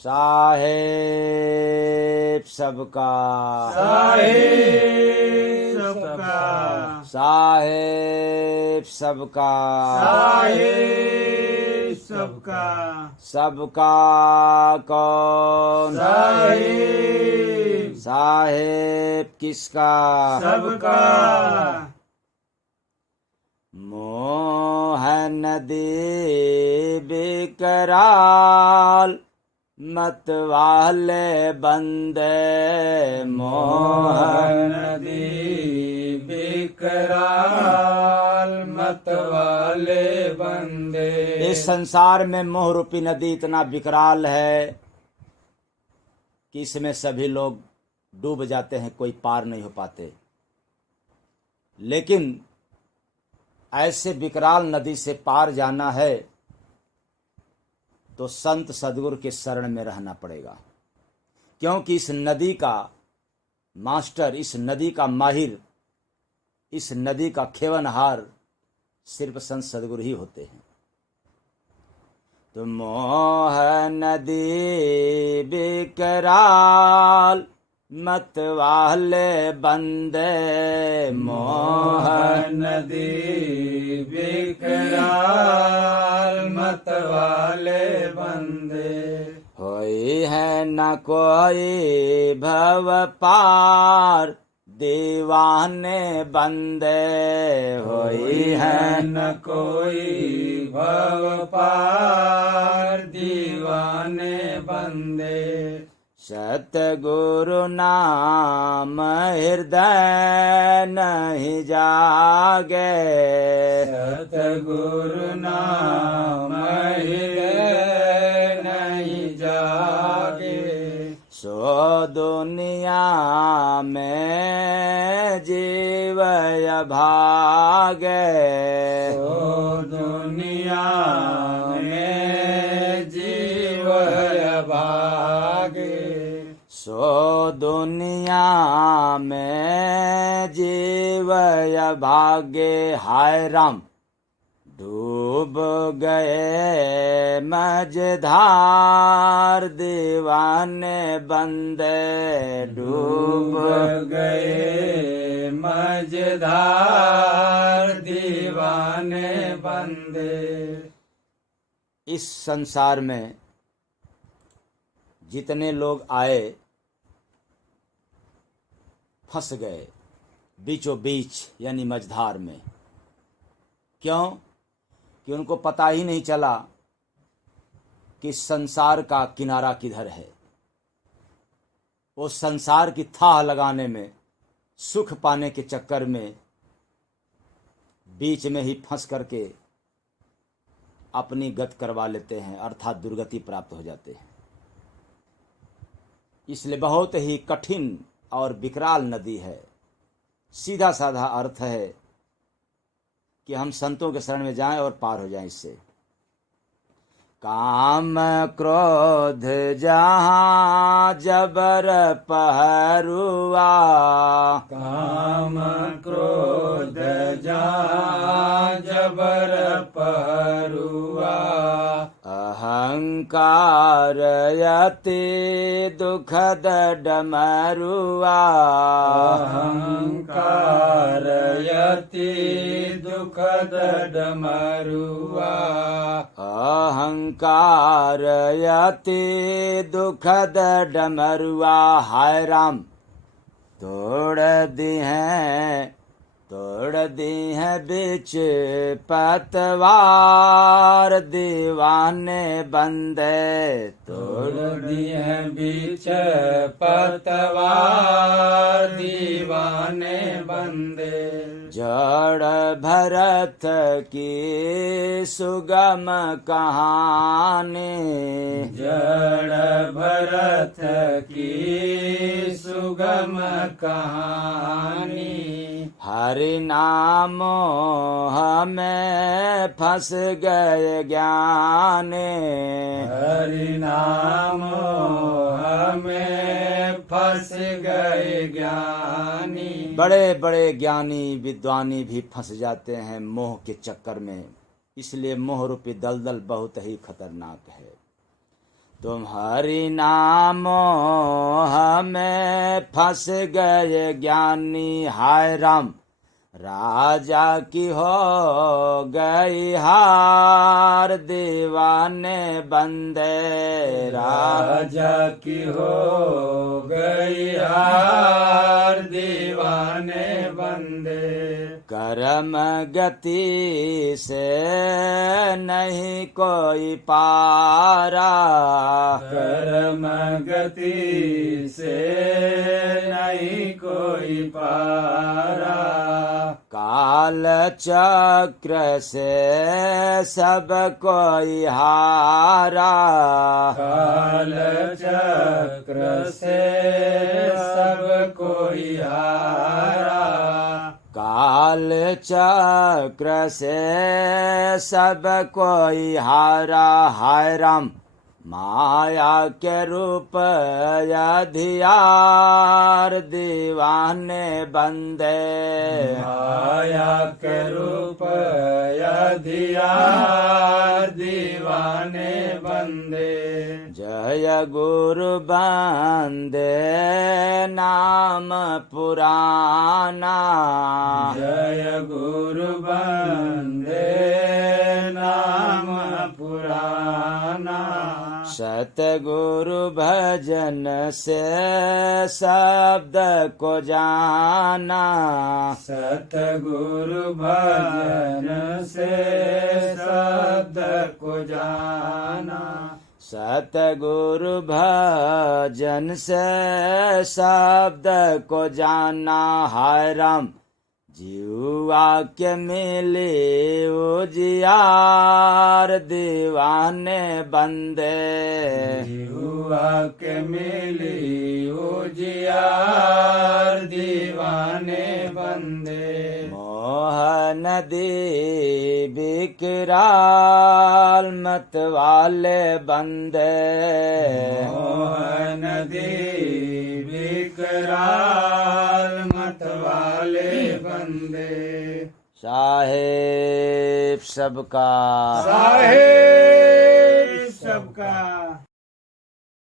साहेब सबका, साहेब सबका, साहेब सबका, साहेब सबका, सबका कौन? साहेब, साहेब किसका? सबका। मोह नदी बिकराल मत वाले बंदे, मोह नदी बिकराल मत वाले बंदे। इस संसार में मोह रूपी नदी इतना विकराल है कि इसमें सभी लोग डूब जाते हैं, कोई पार नहीं हो पाते। लेकिन ऐसे विकराल नदी से पार जाना है तो संत सदगुरु के शरण में रहना पड़ेगा, क्योंकि इस नदी का मास्टर, इस नदी का माहिर, इस नदी का खेवनहार सिर्फ संत सदगुरु ही होते हैं। तो मोह नदी बिकराल मत वाले बंदे, मोह नदी बिकराल मत वाले बंदे। होई है न कोई भव पार दीवाने बंदे, होई है न कोई भव पार दीवाने बंदे। सतगुरु नाम हृदय नहीं जागे, सतगुरु नाम हृदय नहीं जागे। सो दुनिया में जीव भागे, सो दुनिया में जीव भागे। सो दुनिया में जीव भागे। हाय राम डूब गए मझधार दीवाने बंदे, डूब गए मझधार दीवाने बंदे। इस संसार में जितने लोग आए फंस गए बीचों बीच, यानी मझधार में। क्यों? कि उनको पता ही नहीं चला कि संसार का किनारा किधर है। वो संसार की थाह लगाने में, सुख पाने के चक्कर में बीच में ही फंस करके अपनी गति करवा लेते हैं, अर्थात दुर्गति प्राप्त हो जाते हैं। इसलिए बहुत ही कठिन और विकराल नदी है। सीधा साधा अर्थ है कि हम संतों के शरण में जाएं और पार हो जाएं इससे। काम क्रोध जहाँ जबर पहरुआ, काम क्रोध जहाँ जबर पहरुआ। अहंकार यति दुखद डमरुआ, अहंकार यति दुखद डमरुआ। अहंकार यति दुखद डमरुआ। हाय राम तोड़ दी हैं बिच पतवार दीवाने बंदे, तोड़ दी हैं बीच पतवार दीवाने बंदे। जड़ भरत की सुगम कहानी, जड़ भरत की सुगम कहानी। हरि नामो हमें फंस गए ज्ञानी, हरि नाम हमें फंस गए ज्ञानी। बड़े बड़े ज्ञानी विद्वानी भी फंस जाते हैं मोह के चक्कर में। इसलिए मोह रूपी दलदल बहुत ही खतरनाक है। तुम्हारी नाम हमें फंस गए ज्ञानी, हाय राम राजा की हो गई हार, दीवाने बंदे राजा की हो गई हार, दीवाने बंदे। कर्म गति से नहीं कोई पारा, कर्म गति से नहीं कोई पारा, काल चक्र से सब कोई हारा, काल चक्र से सब कोई हारा, काल चक्र से सब कोई हारा, हाय राम माया के रूप अधियार, दीवाने बंदे माया के रूप अधियार, दीवाने बंदे। जय गुरु बंदे नाम पुराना, जय गुरु बंदे नाम पुराना, सतगुरु भजन से शब्द को जाना, सतगुरु भजन से शब्द को जाना, सतगुरु भजन से शब्द को जाना, हाय राम जीवा के मिले उजियार, दीवाने बंदे जीवा के मिली उजियार, दीवाने बंदे। मोह नदी बिकराल मत वाले बंदे, मोह नदी विकराल मत वाले बंदे। साहेब सबका साहेब सबका